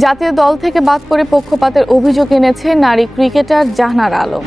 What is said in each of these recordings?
জাতীয় দল থেকে বাদ পড়ে পক্ষপাতের অভিযোগ এনেছে নারী ক্রিকেটার জাহানারা আলম।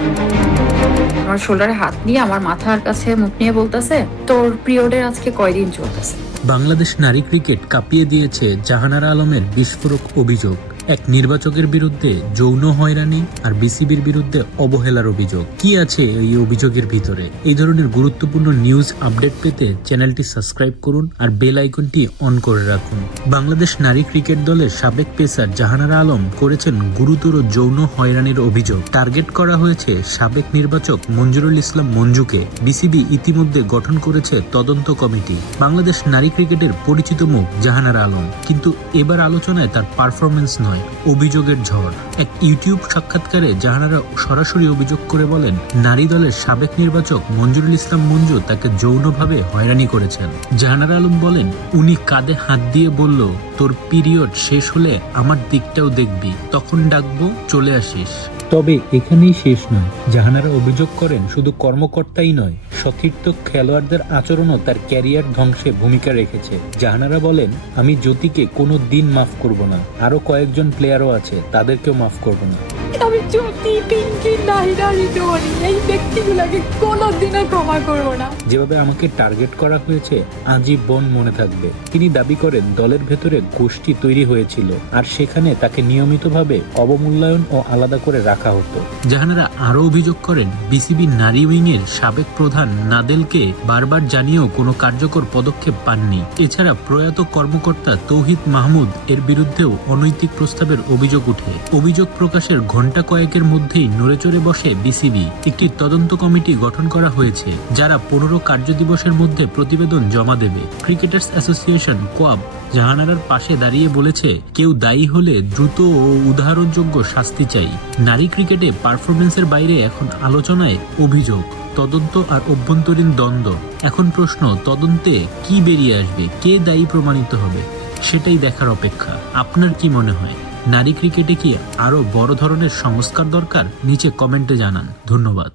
আমার শোল্ডারে হাত নিয়ে আমার মাথার কাছে মুখ নিয়ে বলতেছে, তোর পিরিয়ডের আজকে কয়দিন চলতেছে। বাংলাদেশ নারী ক্রিকেট কাঁপিয়ে দিয়েছে জাহানারা আলমের বিস্ফোরক অভিযোগ। এক নির্বাচকের বিরুদ্ধে যৌন হয়রানি আর বিসিবির বিরুদ্ধে অবহেলার অভিযোগ। কি আছে এই অভিযোগের ভিতরে? এই ধরনের গুরুত্বপূর্ণ নিউজ আপডেট পেতে চ্যানেলটি সাবস্ক্রাইব করুন আর বেল আইকনটি অন করে রাখুন। বাংলাদেশ নারী ক্রিকেট দলের সাবেক পেসার জাহানারা আলম করেছেন গুরুতর যৌন হয়রানির অভিযোগ। টার্গেট করা হয়েছে সাবেক নির্বাচক মঞ্জুরুল ইসলাম মঞ্জুকে। বিসিবি ইতিমধ্যে গঠন করেছে তদন্ত কমিটি। বাংলাদেশ নারী ক্রিকেটের পরিচিত মুখ জাহানারা আলম, কিন্তু এবার আলোচনায় তার পারফরমেন্স নয়, অভিযোগের ঝড়। এক ইউটিউব সাক্ষাৎকারে জাহানারা সরাসরি অভিযোগ করে বলেন, নারী দলের সাবেক নির্বাচক মঞ্জুরুল ইসলাম মঞ্জু তাকে যৌনভাবে হয়রানি করেছেন। জাহানারা আলম বলেন, উনি কাঁধে হাত দিয়ে বলল, তোর পিরিয়ড শেষ হলে আমার দিকটাও দেখবি, তখন ডাকবো, চলে আসিস। তবে এখানেই শেষ নয়। জাহানারা অভিযোগ করেন, শুধু কর্মকর্তাই নয়, সতীর্থ খেলোয়াড়দের আচরণও তার ক্যারিয়ার ধ্বংসে ভূমিকা রেখেছে। জাহানারা বলেন, আমি জ্যোতিকে কোনো দিন মাফ করব না, আরো কয়েকজন প্লেয়ারও আছে, তাদেরকেও মাফ করব না। আমি জ্যোতি, পিঙ্কি, নাহিরা, রিদোয়ানি এই ব্যক্তিগুলোকে কোনোদিনও ক্ষমা করব না। যেভাবে আমাকে টার্গেট করা হয়েছে আজীবন মনে থাকবে। তিনি দাবি করেন, দলের ভেতরে গোষ্ঠী তৈরি হয়েছিল আর সেখানে তাকে নিয়মিতভাবে অবমূল্যায়ন ও আলাদা করে রাখা হতো। জাহানারা আরো অভিযোগ করেন, বিসিবি নারী উইং এর সাবেক প্রধান নাদেলকে বারবার জানিয়েও কোনো কার্যকর পদক্ষেপ পাননি। এছাড়া প্রয়াত কর্মকর্তা তৌহিদ মাহমুদ এর বিরুদ্ধেও অনৈতিক প্রস্তাবের অভিযোগ উঠে। অভিযোগ প্রকাশের ঘণ্টা কয়েকের মধ্যেই নড়েচড়ে বসে বিসিবি। একটি তদন্ত কমিটি গঠন করা হয়েছে, যারা 15 কার্যদিবসের মধ্যে প্রতিবেদন জমা দেবে। ক্রিকেটার্স অ্যাসোসিয়েশন কোয়াব জাহানারার পাশে দাঁড়িয়ে বলেছে, কেউ দায়ী হলে দ্রুত ও উদাহরণযোগ্য শাস্তি চাই। নারী ক্রিকেটে পারফরমেন্সের বাইরে এখন আলোচনায় অভিযোগ, তদন্ত আর অভ্যন্তরীণ দ্বন্দ্ব। এখন প্রশ্ন, তদন্তে কি বেরিয়ে আসবে, কে দায়ী প্রমাণিত হবে, সেটাই দেখার অপেক্ষা। আপনার কি মনে হয়, নারী ক্রিকেটে কি আরো বড় ধরনের সংস্কার দরকার? নিচে কমেন্টে জানান। ধন্যবাদ।